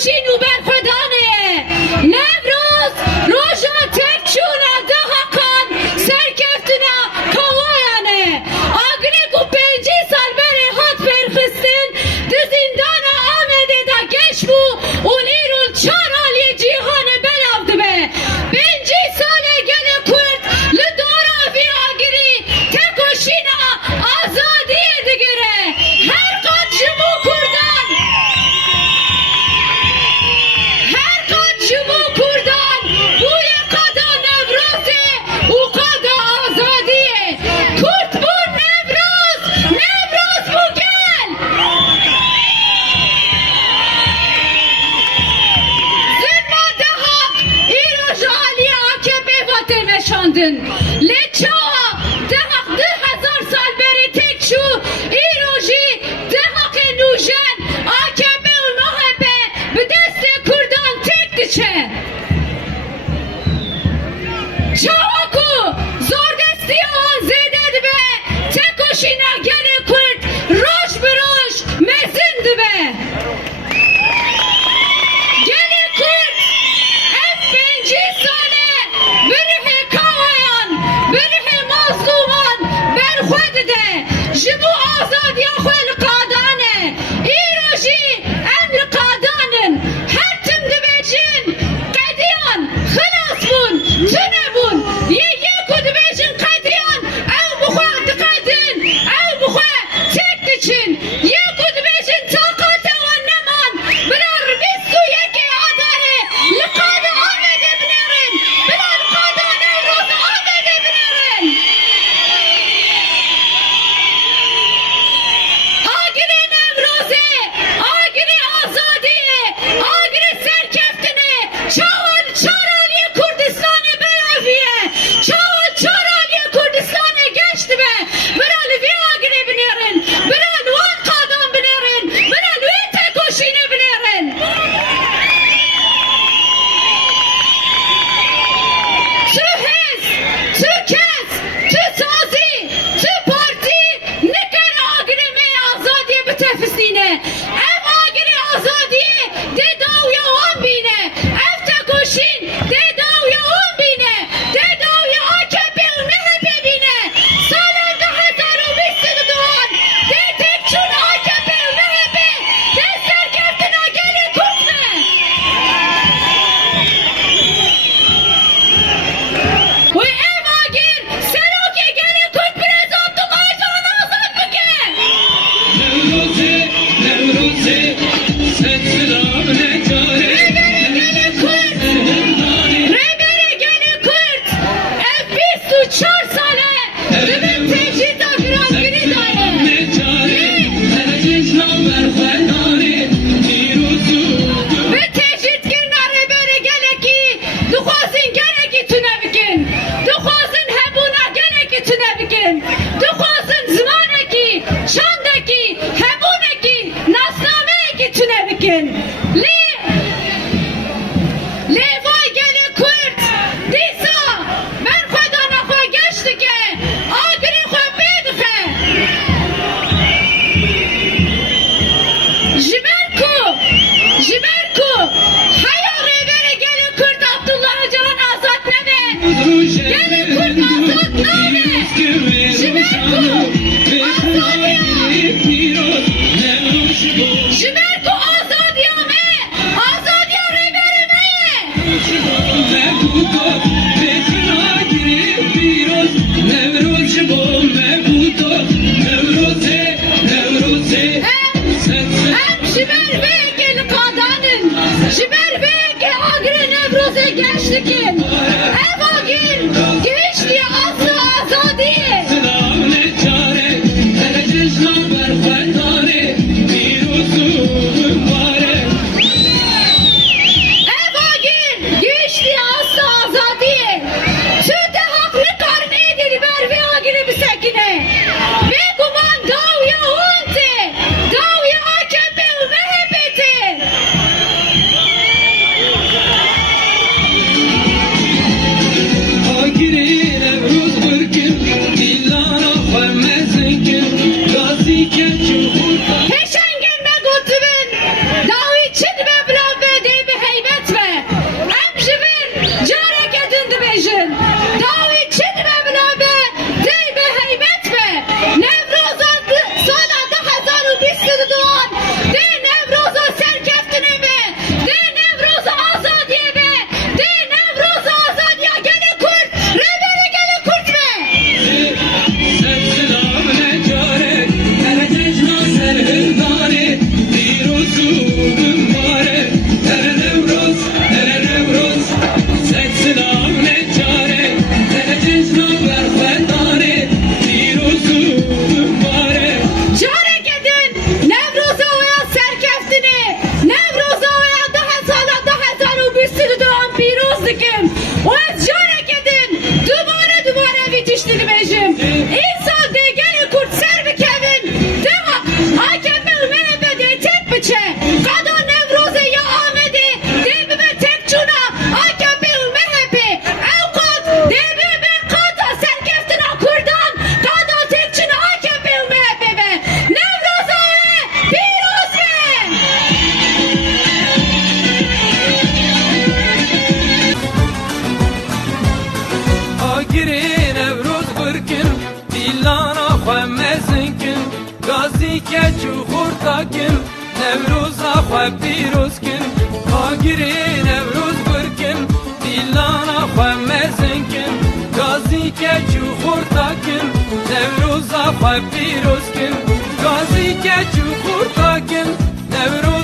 تکوشین و برخودانه نوروز روژا تکچونه دهکان سرکفتنا کوایانه آگری کو 5 سال بری هات برخستن دزیندان آمده دا گش بو و لیرول 4 آلی جیهان بلاود به 5 ساله گله کرد لدورا وی آگری تکوشینا آزادی دیگره هر قد جمو کردن بوی قدا نوروزه و قدا آزادیه کرد بو نوروز بو گل ظلمات حق ایروش آلی AKP واتر نشاندن لچا دهق 2000 سال بری تک شو ایروشی دهق نوژن AKP و MHP به دست کردان تک دچه چاوکو زور دستی آن زیده به تکوشینا گلی کرد روش بروش مزند به گلی کرد اف 5 ساله بره کاویان بره مظلومان برخود ده جبو آزادی خوال قادانه ایروشی امر قادانن هر تم دبیجین قدیان خلاص بون تنبون یکو دبیجین قدیان او بخواه دقدن او بخواه تک دچین یکو دبیجین طاقت و نمان بلار 21 آداره لقاده آمده بنرن بلار قاده نوروز آمده بنرن آگری نوروزه آگری آزادیه آگری سرکفتنه چاول چارالی کردستان بلاویه چاول چارالی کردستان گشت به برال وی آگری بنیرن برال وان قادم بنیرن برال وی تکوشینه بنیرن تو حس تو کس تو سازی تو پارتی نکن آگری می آزادی بتفسینه اف آگری آزادی ده داویا هم بینه اف تکوشین ده داویا هم بینه ده داویا AKP و MHP بینه سال 2022 ده تکچون AKP و MHP ده سرکفتنا گلی کردنه و ev agir seroke geri kurt prezant tuğaycan azad bike Newroze sen selamne çare Rebere geli kurt ev 24 sale dibim tecrit agran giri daye ne çare herkes namer fedare Newrozu ve tecrit girna rebere gele ki dukhazin gele ki tüne bikin dukhazin hebuna gele ki tüne bikin dukhazin zmane ki çande ki hebune ki nasname ki tüne bikin Levay geli kurt disa ben khudana khwa geçti ke agri khwa bedxe Jiberku haya revere geli kurt Abdullah Öcalan azat neme geli kurt azat name Jiberku Jiberku azadiyame azadiya revere meye Hem Jiber Bey geli kadanın Jiber Bey ge agri Newroz'e geçtikin ev agir geçti aslı azadiye ev agir geçti aslı azadiye tüde haklı karne edili bervi agiri bir sekine ve kuman davya hunte davya AKP ve MHP'ti Agir xwe pîroz kin agirê Newroz birkin dîlana xwe mezin kin gazî keç û xurta kin Newroza xwe pîroz kin gazî keç û xurta kin Newroz